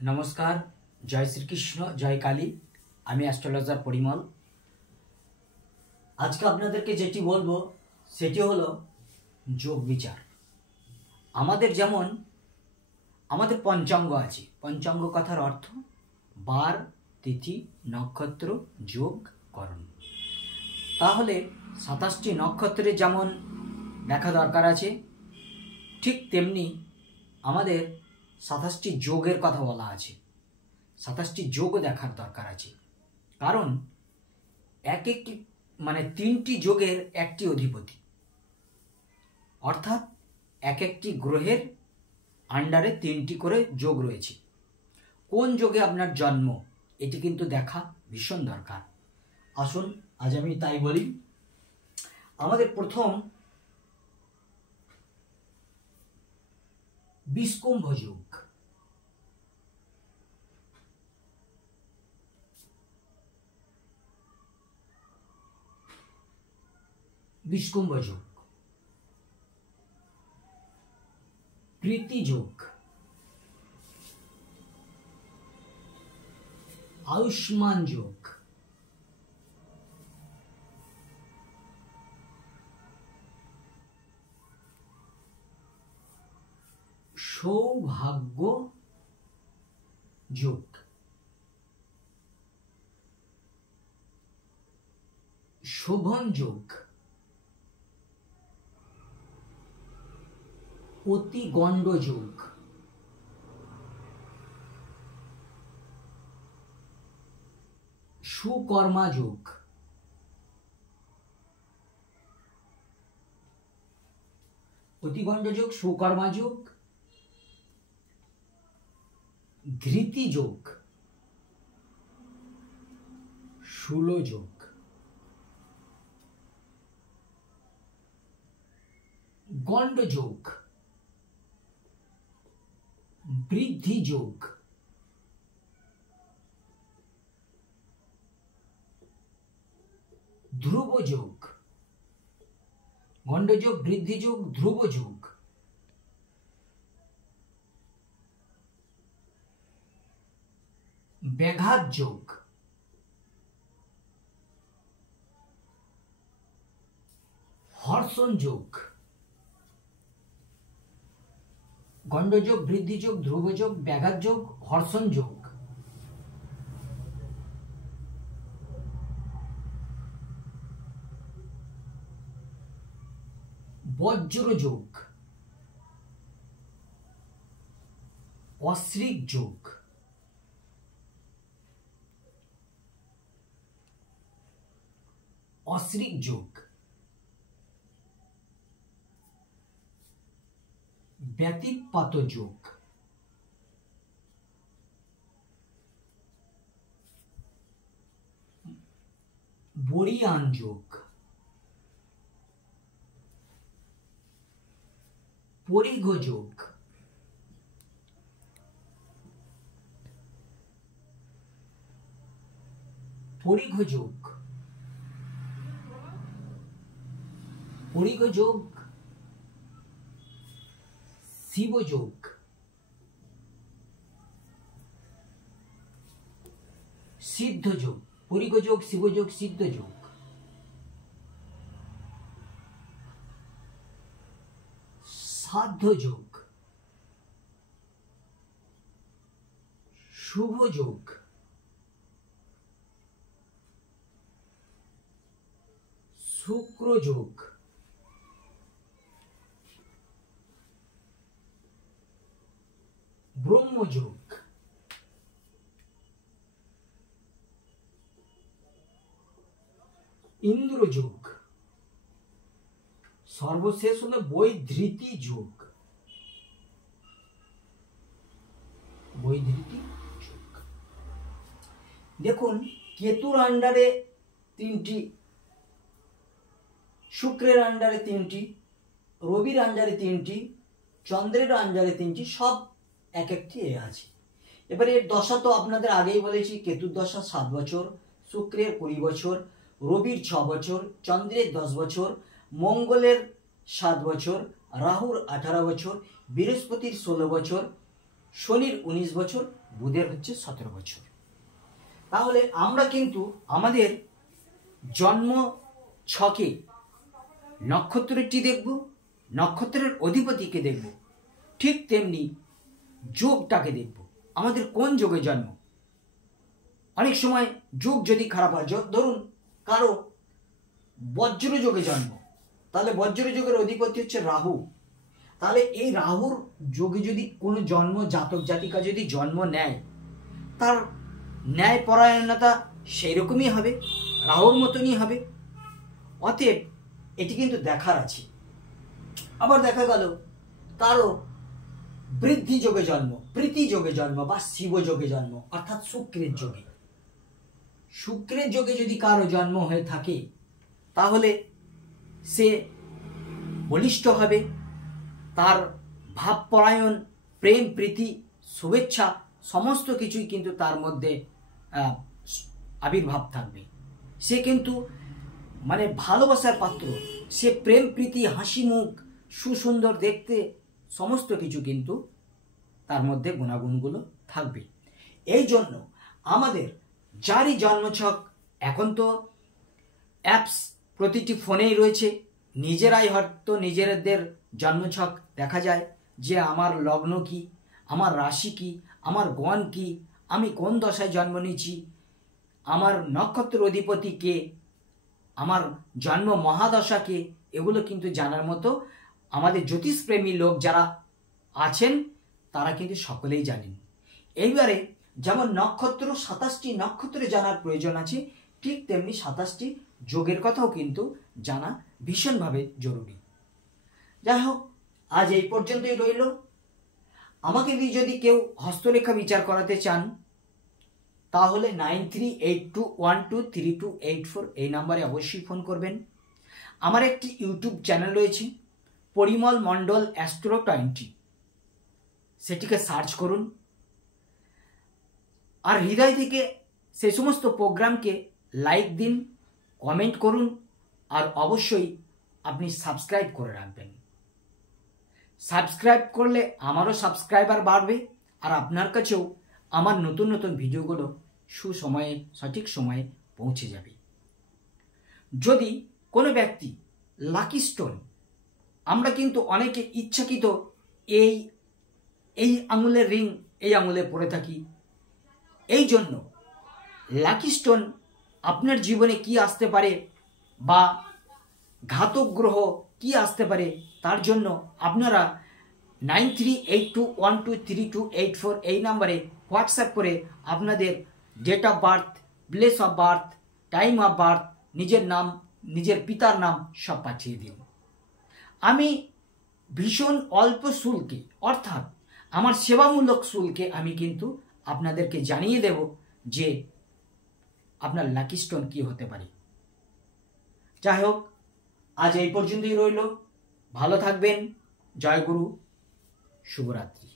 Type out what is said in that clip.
नमस्कार, जय श्रीकृष्ण, जय काली। আমি অ্যাস্ট্রোলজার পরিমল। আজকে আপনাদেরকে যেটি বলবো সেটি হলো যোগ বিচার। আমাদের যেমন আমাদের পঞ্চাঙ্গ আছে, পঞ্চাঙ্গ কথার অর্থ বার, তিথি, নক্ষত্র, যোগ, করণ। তাহলে 27টি নক্ষত্রের যেমন দেখা দরকার আছে, ঠিক তেমনি আমাদের 27টি যোগের কথা বলা আছে। 27টি যোগও দেখার দরকার আছে, কারণ এক একটি মানে 3টি যোগের একটি অধিপতি, অর্থাৎ এক একটি গ্রহের আন্ডারে 3টি করে যোগ রয়েছে। কোন যোগে আপনার জন্ম এটি কিন্তু দেখা ভীষণ দরকার। আসুন আজ আমি তাই বলি। আমাদের প্রথম বিষকুম্ভ যোগ। বিষকুম্ভ যোগ, প্রীতি যোগ, আয়ুষ্মান যোগ, সৌভাগ্য যোগ, শোভন যোগ, অতিগণ্ড যোগ, সুকর্মা যোগ, অতিগণ্ড যোগ, সুকর্মা যোগ, ধৃতি যোগ, শূল যোগ, গণ্ড যোগ, বৃদ্ধি যোগ, ধ্রুব যোগ, গণ্ড যোগ, বৃদ্ধি যোগ, ধ্রুব যোগ, ব্যাঘাত যোগ, হর্ষণ যোগ, গণ্ড যোগ, বৃদ্ধি যোগ, ধ্রুব যোগ, ব্যাঘাত যোগ, হর্ষণ যোগ, বজ্র যোগ, অশ্রিক যোগ, অশ্রিক যোগ, ব্যতিপাত যোগ, বরিয়ান যোগ, পরিঘ যোগ, পরিঘ যোগ, পরিঘ যোগ, শিব যোগ, সিদ্ধ যোগ, পরিঘ যোগ, শিব যোগ, সিদ্ধ যোগ, সাধ্য যোগ, শুভ যোগ, শুক্র যোগ, ব্রহ্মযোগ, ইন্দ্রযোগ, সর্বশেষ হলো বৈধৃতি যোগ। বৈধৃতি যোগ দেখুন, কেতুর আন্ডারে 3টি, শুক্রের আন্ডারে 3টি, রবির আন্ডারে 3টি, চন্দ্রের আন্ডারে 3টি, সব এক একটি এ আছে। এবারে এর দশা তো আপনাদের আগেই বলেছি, কেতুর দশা 7 বছর, শুক্রের 20 বছর, রবির 6 বছর, চন্দ্রের 10 বছর, মঙ্গলের 7 বছর, রাহুর 18 বছর, বৃহস্পতির 16 বছর, শনির 19 বছর, বুধের হচ্ছে 17 বছর। তাহলে আমরা কিন্তু আমাদের জন্ম ছকে নক্ষত্রটি দেখব, নক্ষত্রের অধিপতিকে দেখব, ঠিক তেমনি যোগটাকে দেখব, আমাদের কোন যোগে জন্ম। অনেক সময় যোগ যদি খারাপ হয়, ধরুন কারো বজ্র যোগে জন্ম, তাহলে বজ্র যোগের অধিপতি হচ্ছে রাহু। তাহলে এই রাহুর যোগে যদি কোনো জন্ম জাতক জাতিকা যদি জন্ম নেয়, তার ন্যায়পরায়ণতা সেই রকমই হবে, রাহুর মতনই হবে। অতএব এটি কিন্তু দেখার আছে। আবার দেখা গেল কারো বৃদ্ধি যোগে জন্ম, প্রীতি যোগে জন্ম বা শিব যোগে জন্ম, অর্থাৎ শুক্রের যোগে। শুক্রের যোগে যদি কারো জন্ম হয়ে থাকে, তাহলে সে বলিষ্ঠ হবে, তার ভাবপরায়ণ, প্রেম, প্রীতি, শুভেচ্ছা সমস্ত কিছুই কিন্তু তার মধ্যে আবির্ভাব থাকবে। সে কিন্তু মানে ভালোবাসার পাত্র, সে প্রেম, প্রীতি, হাসি মুখ, সুসুন্দর দেখতে, সমস্ত কিছু কিন্তু তার মধ্যে গুণাগুণগুলো থাকবে। এই জন্য আমাদের যারই জন্মছক, এখন তো অ্যাপস প্রতিটি ফোনেই রয়েছে, নিজেরাই হয়তো নিজেদের জন্মছক দেখা যায় যে আমার লগ্ন কি, আমার রাশি কি, আমার গণ কি, আমি কোন দশায় জন্ম নিয়েছি, আমার নক্ষত্র অধিপতি কে, আমার জন্ম মহাদশা কে, এগুলো কিন্তু জানার মতো আমাদের জ্যোতিষপ্রেমী লোক যারা আছেন তারা কিন্তু সকলেই জানেন। এইবারে যেমন নক্ষত্র 27টি নক্ষত্রে জানার প্রয়োজন আছে, ঠিক তেমনি 27টি যোগের কথাও কিন্তু জানা ভীষণভাবে জরুরি। যাই হোক, আজ এই পর্যন্তই রইল। আমাকে যদি কেউ হস্তরেখা বিচার করাতে চান, তাহলে 9382123284 এই নাম্বারে অবশ্যই ফোন করবেন। আমার একটি ইউটিউব চ্যানেল রয়েছে, পরিমল মণ্ডল অ্যাস্ট্রো 20, সেটিকে সার্চ করুন। আর হৃদয় থেকে সে সমস্ত প্রোগ্রামকে লাইক দিন, কমেন্ট করুন, আর অবশ্যই আপনি সাবস্ক্রাইব করে রাখবেন। সাবস্ক্রাইব করলে আমারও সাবস্ক্রাইবার বাড়বে, আর আপনার কাছেও আমার নতুন নতুন ভিডিওগুলো সুসময়ে, সঠিক সময়ে পৌঁছে যাবে। যদি কোনো ব্যক্তি লাকি স্টোন, আমরা কিন্তু অনেকে ইচ্ছাকৃত এই আঙুলের রিং এই আঙুলে পরে থাকি, এই জন্য লাকি স্টোন আপনার জীবনে কি আসতে পারে বা ঘাতক গ্রহ কি আসতে পারে, তার জন্য আপনারা 9382123284 এই নাম্বারে হোয়াটসঅ্যাপ করে আপনাদের date of birth, place of birth, time of birth, নিজের নাম, নিজের পিতার নাম সব পাঠিয়ে দিন। আমি ভীষণ অল্প শুল্কে, অর্থাৎ আমার সেবামূলক শুল্কে আমি কিন্তু আপনাদেরকে জানিয়ে দেব যে আপনার লাকি স্টোন কি হতে পারে। যাই হোক, আজ এই পর্যন্তই রইল। ভালো থাকবেন। জয় গুরু। শুভরাত্রি।